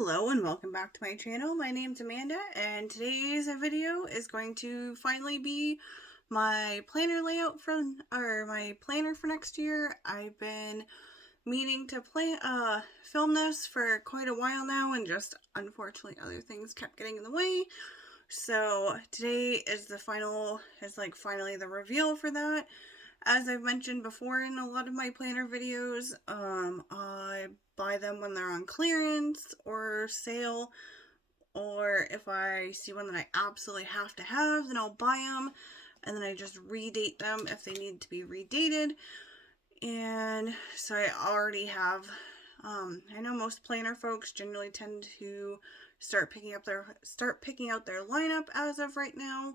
Hello and welcome back to my channel. My name's Amanda and today's video is going to finally be my planner layout my planner for next year. I've been meaning to film this for quite a while now, and just unfortunately other things kept getting in the way. So today is finally the reveal for that. As I've mentioned before in a lot of my planner videos, I buy them when they're on clearance or sale, or if I see one that I absolutely have to have, then I'll buy them, and then I just redate them if they need to be redated. And so I already have, I know most planner folks generally tend to start picking out their lineup as of right now,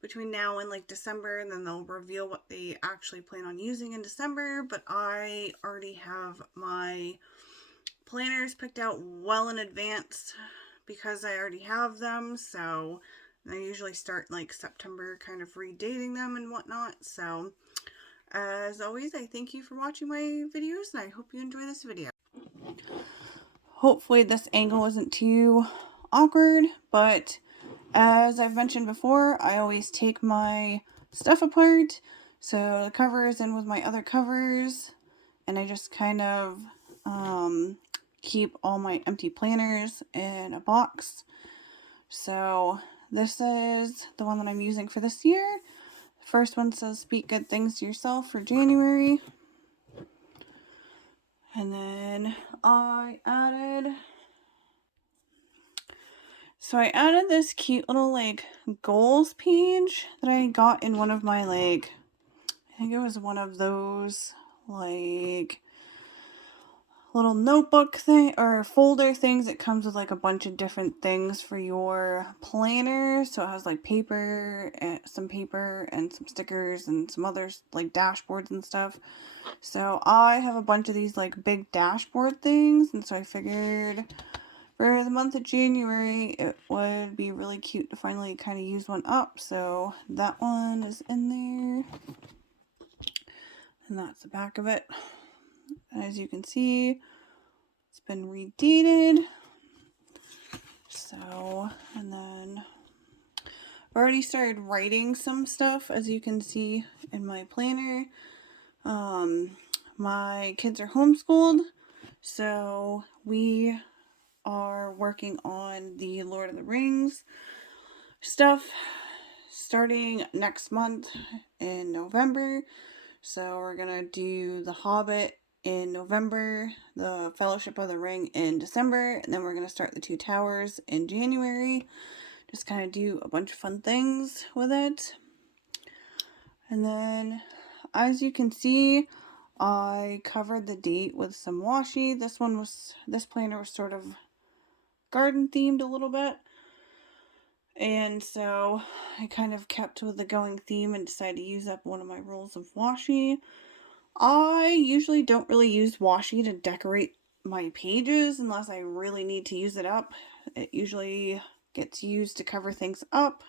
between now and like December, and then they'll reveal what they actually plan on using in December. But I already have my planners picked out well in advance because I already have them. So I usually start like September kind of redating them and whatnot. So as always, I thank you for watching my videos and I hope you enjoy this video. Hopefully this angle isn't too awkward, but as I've mentioned before, I always take my stuff apart. So the cover is in with my other covers, and I just kind of keep all my empty planners in a box. So this is the one that I'm using for this year. The first one says Speak Good Things to Yourself for January. And then I added this cute little like goals page that I got in one of my I think it was one of those like little notebook thing or folder things. It comes with like a bunch of different things for your planner. So it has like some paper and some stickers and some others like dashboards and stuff. So I have a bunch of these like big dashboard things, and so I figured for the month of January it would be really cute to finally kind of use one up. So that one is in there, and that's the back of it. And as you can see, it's been redated. So, and then I've already started writing some stuff, as you can see in my planner. My kids are homeschooled, so we are working on the Lord of the Rings stuff starting next month in November. So we're gonna do The Hobbit in November, the Fellowship of the Ring in December, and then we're gonna start the Two Towers in January. Just kind of do a bunch of fun things with it. And then, as you can see, I covered the date with some washi. This planner was sort of garden themed a little bit. And so I kind of kept with the going theme and decided to use up one of my rolls of washi. I usually don't really use washi to decorate my pages unless I really need to use it up. It usually gets used to cover things up.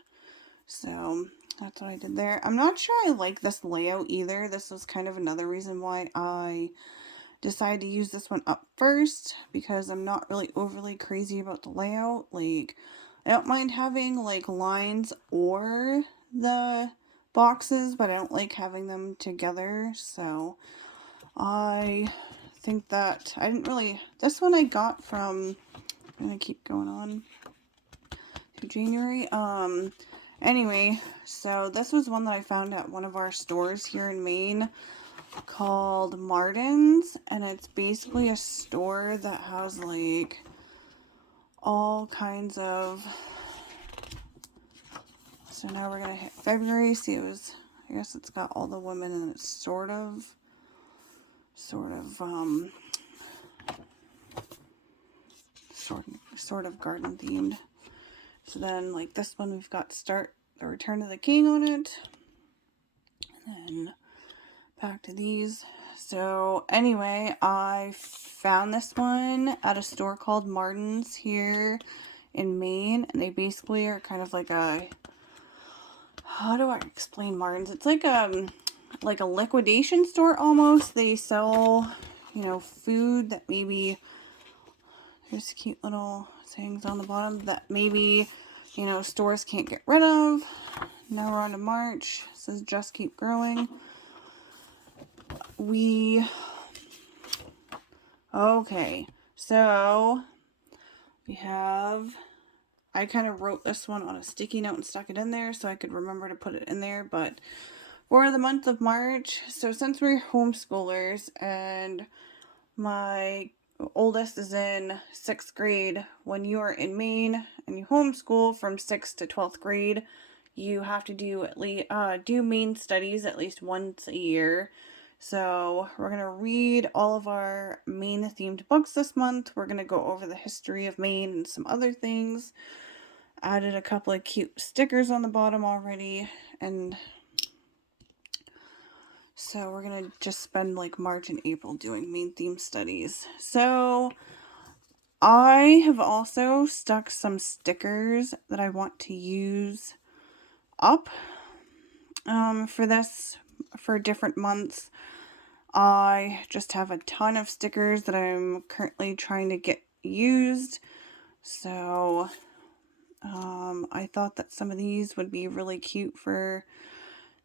So that's what I did there. I'm not sure I like this layout either. This was kind of another reason why I decided to use this one up first, because I'm not really overly crazy about the layout. Like, I don't mind having like lines or the boxes, but I don't like having them together. So I think that this one I got from, I'm gonna keep going on to January. Anyway, so this was one that I found at one of our stores here in Maine called Martin's, and it's basically a store that has like all kinds of, so now we're gonna hit February. See, I guess it's got all the women, and it's sort of garden themed. So then, like this one, we've got Start the Return of the King on it, and then back to these. So anyway, I found this one at a store called Martin's here in Maine, and they basically are kind of like how do I explain Martin's? It's like a liquidation store almost. They sell, food that maybe There's cute little sayings on the bottom that maybe, you know, stores can't get rid of. Now we're on to March. It says just keep growing. Okay, so we have, I kind of wrote this one on a sticky note and stuck it in there so I could remember to put it in there, but for the month of March, so since we're homeschoolers and my oldest is in 6th grade, when you are in Maine and you homeschool from 6th to 12th grade, you have to do at least do Maine studies at least once a year. So we're going to read all of our Maine themed books this month. We're going to go over the history of Maine and some other things. Added a couple of cute stickers on the bottom already, and so we're going to just spend like March and April doing Maine themed studies. So I have also stuck some stickers that I want to use up for different months. I just have a ton of stickers that I'm currently trying to get used. So I thought that some of these would be really cute for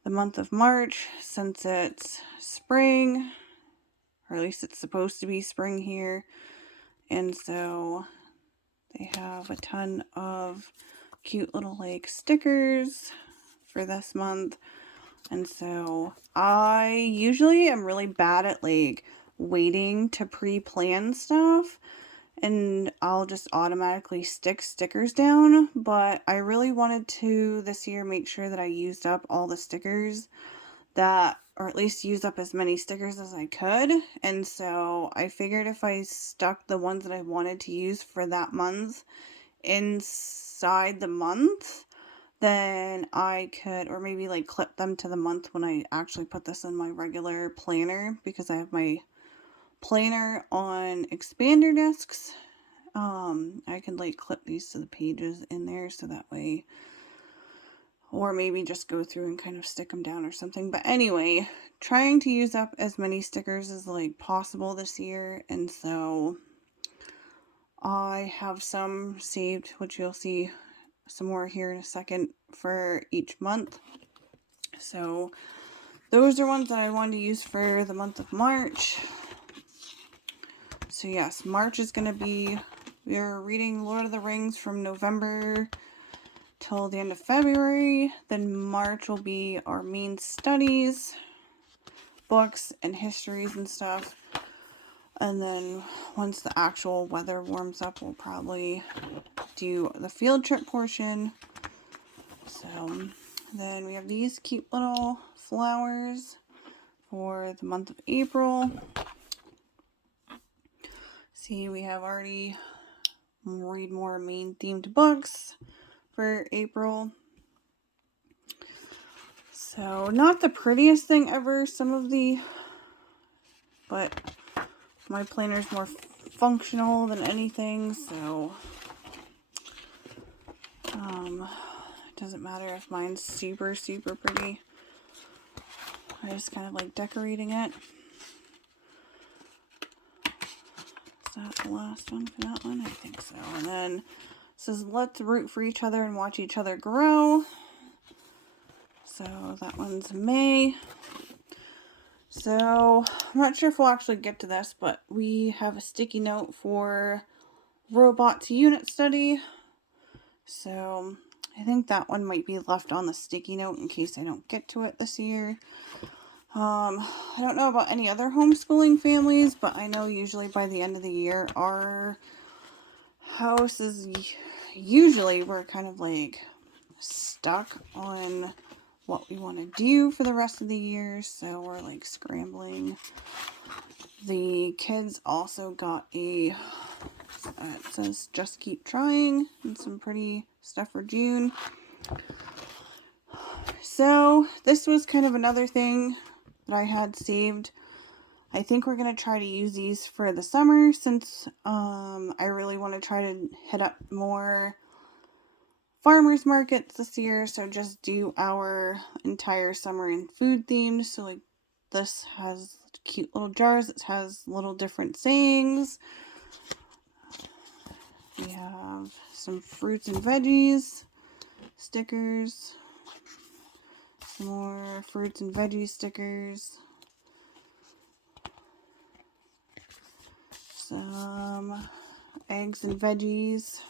the month of March since it's spring, or at least it's supposed to be spring here. And so they have a ton of cute little like stickers for this month. And so I usually am really bad at like waiting to pre-plan stuff, and I'll just automatically stick stickers down, but I really wanted to this year make sure that I used up all the stickers or at least use up as many stickers as I could. And so I figured if I stuck the ones that I wanted to use for that month inside the month, then I could, or maybe like clip them to the month when I actually put this in my regular planner, because I have my planner on expander discs. I can like clip these to the pages in there so that way, or maybe just go through and kind of stick them down or something. But anyway, trying to use up as many stickers as like possible this year, and so I have some saved, which you'll see some more here in a second, for each month. So those are ones that I wanted to use for the month of March. So yes, March is going to be, we're reading Lord of the Rings from November till the end of February. Then March will be our Maine studies, books and histories and stuff. And then once the actual weather warms up, we'll probably do the field trip portion. So then we have these cute little flowers for the month of April. See, we have already read more Maine themed books for April. So not the prettiest thing ever, but my planner is more functional than anything, so it doesn't matter if mine's super, super pretty. I just kind of like decorating it. Is that the last one for that one? I think so. And then it says, let's root for each other and watch each other grow. So that one's May. So I'm not sure if we'll actually get to this, but we have a sticky note for robots unit study. So I think that one might be left on the sticky note in case I don't get to it this year. I don't know about any other homeschooling families, but I know usually by the end of the year, our house is usually, we're kind of like stuck on what we want to do for the rest of the year, so we're like scrambling. The kids also got it says just keep trying, and some pretty stuff for June. So this was kind of another thing that I had saved. I think we're going to try to use these for the summer, since I really want to try to hit up more farmers markets this year. So just do our entire summer in food themed. So like this has cute little jars. It has little different sayings. We have some fruits and veggies stickers. Some more fruits and veggie stickers. Some eggs and veggies.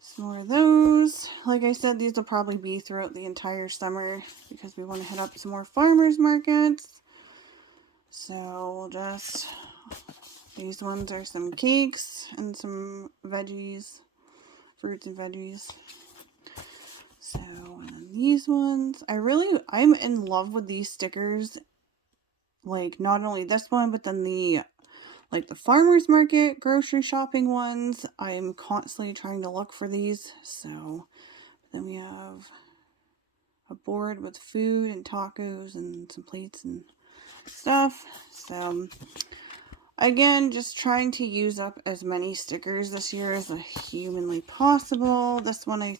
Some more of those. Like I said, these will probably be throughout the entire summer because we want to hit up some more farmers markets. So we'll just, these ones are some cakes and some veggies, fruits and veggies. So, and then these ones, I'm in love with these stickers. Like, not only this one, but then the farmer's market, grocery shopping ones. I'm constantly trying to look for these. So, then we have a board with food and tacos and some plates and stuff. So, again, just trying to use up as many stickers this year as humanly possible. This one, I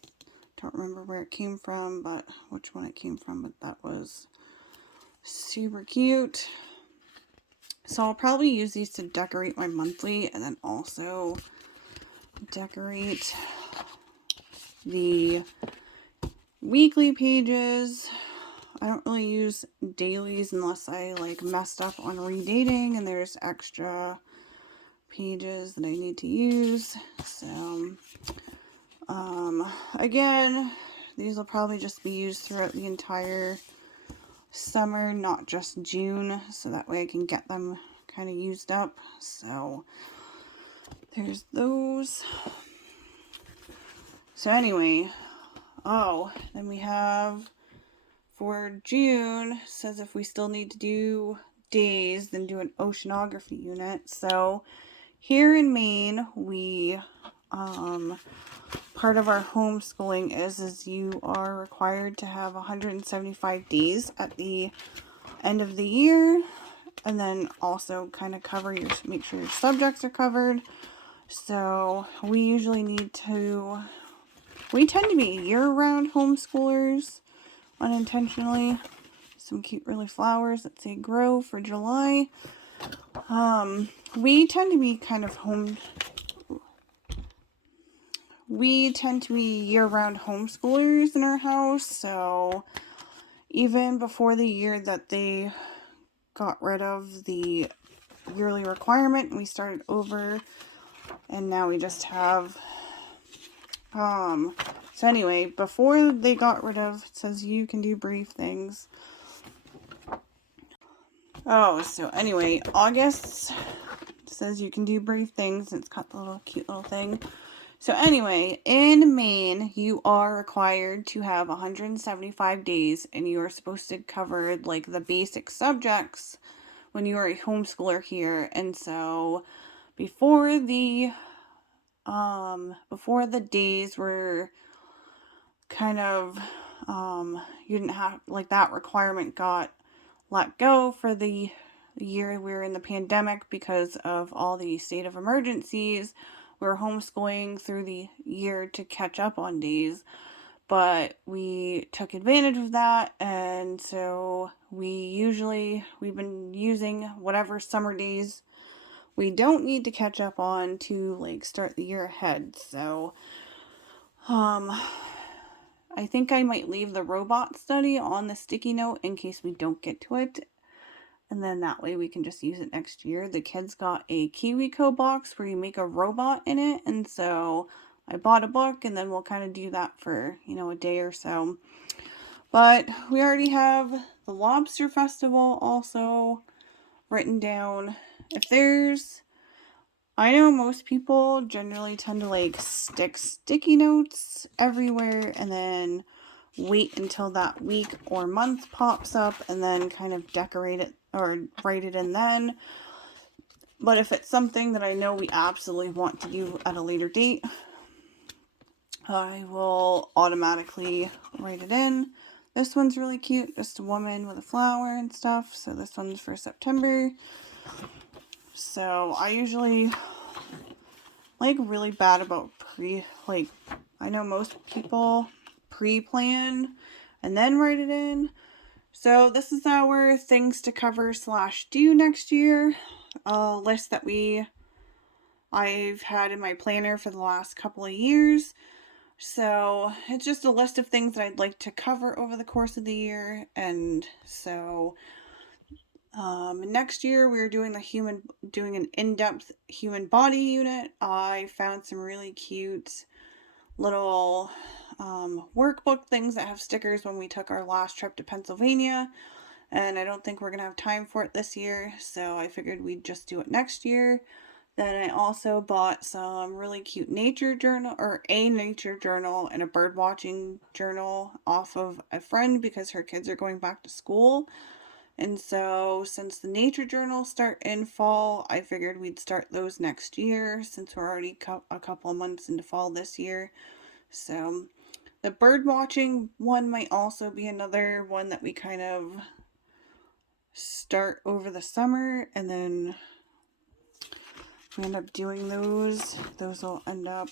don't remember where it came from, but which one it came from, but that was super cute. So I'll probably use these to decorate my monthly and then also decorate the weekly pages. I don't really use dailies unless I messed up on redating and there's extra pages that I need to use. So again, these will probably just be used throughout the entire summer, not just June, so that way I can get them kind of used up. So there's those. So anyway, then we have for June, says if we still need to do days, then do an oceanography unit. So here in Maine, we part of our homeschooling is you are required to have 175 days at the end of the year, and then also kind of make sure your subjects are covered. So we tend to be year-round homeschoolers unintentionally. Some cute really flowers that say grow for July. We tend to be year-round homeschoolers in our house, so even before the year that they got rid of the yearly requirement, we started over, and now we just have, so anyway, before they got rid of, it says you can do brief things. So anyway, August says you can do brief things, it's got the little cute little thing. So anyway, in Maine, you are required to have 175 days, and you are supposed to cover the basic subjects when you are a homeschooler here. And so before the days were kind of you didn't have that requirement got let go for the year we were in the pandemic because of all the state of emergencies. We were homeschooling through the year to catch up on days, but we took advantage of that, and so we've been using whatever summer days we don't need to catch up on to start the year ahead. So I think I might leave the robot study on the sticky note in case we don't get to it. And then that way we can just use it next year. The kids got a KiwiCo box where you make a robot in it. And so I bought a book, and then we'll kind of do that for, a day or so. But we already have the Lobster Festival also written down. I know most people generally tend to stick sticky notes everywhere and then wait until that week or month pops up and then kind of decorate it or write it in then. But if it's something that I know we absolutely want to do at a later date, I will automatically write it in. This one's really cute, just a woman with a flower and stuff. So this one's for September. So I usually really bad about I know most people pre-plan and then write it in. So this is our things to cover / do next year. A list that we I've had in my planner for the last couple of years. So it's just a list of things that I'd like to cover over the course of the year. And so next year we're doing an in-depth human body unit. I found some really cute little workbook things that have stickers when we took our last trip to Pennsylvania. And I don't think we're going to have time for it this year. So I figured we'd just do it next year. Then I also bought some really cute nature journal, or a nature journal and a bird watching journal off of a friend because her kids are going back to school. And so since the nature journals start in fall, I figured we'd start those next year since we're already a couple of months into fall this year. So the bird watching one might also be another one that we kind of start over the summer, and then we end up doing those will end up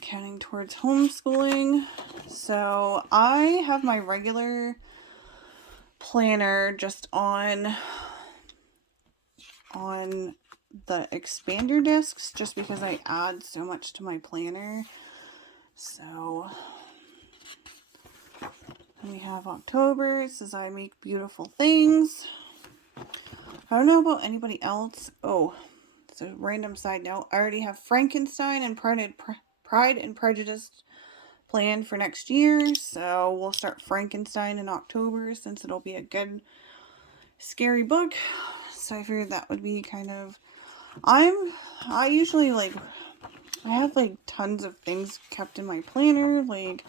counting towards homeschooling. So I have my regular planner just on the expander discs just because I add so much to my planner. So we have October. It says I make beautiful things. I don't know about anybody else. Oh, it's a random side note. I already have Frankenstein and Pride and Prejudice planned for next year. So we'll start Frankenstein in October since it'll be a good scary book. So I figured that would be kind of... I usually I have tons of things kept in my planner, like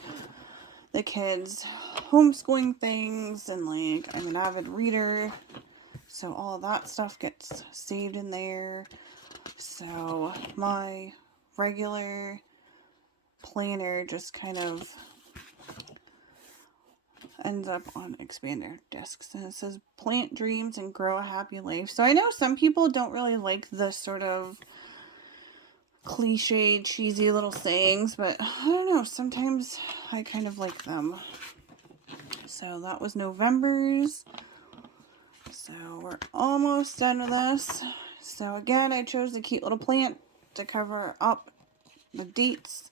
the kids' homeschooling things, and I'm an avid reader. So all of that stuff gets saved in there. So my regular planner just kind of ends up on expander discs. And it says plant dreams and grow a happy life. So I know some people don't really like the sort of cliche, cheesy little sayings, but I don't know. Sometimes I kind of like them. So that was November's. So we're almost done with this. So again, I chose the cute little plant to cover up the dates,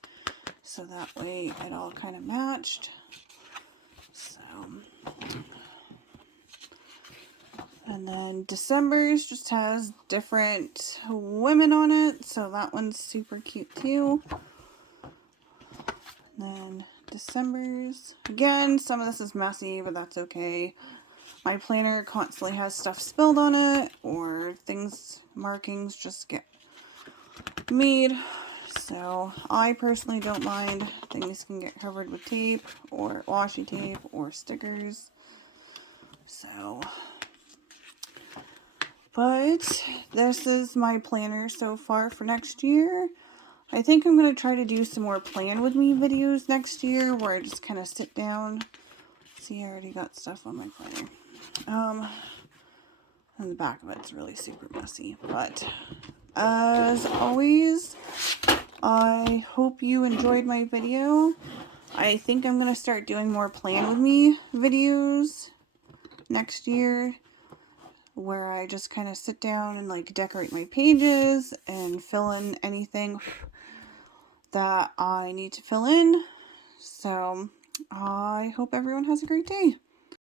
so that way it all kind of matched. So, and then December's just has different women on it, so that one's super cute too. And then December's, again, some of this is messy, but that's okay. My planner constantly has stuff spilled on it, or markings just get made. So I personally don't mind. Things can get covered with tape or washi tape or stickers. So, but this is my planner so far for next year. I think I'm going to try to do some more plan with me videos next year where I just kind of sit down. See, I already got stuff on my planner. And the back of it's really super messy. But as always, I hope you enjoyed my video. I think I'm going to start doing more plan with me videos next year, where I just kind of sit down and decorate my pages and fill in anything that I need to fill in. So I hope everyone has a great day.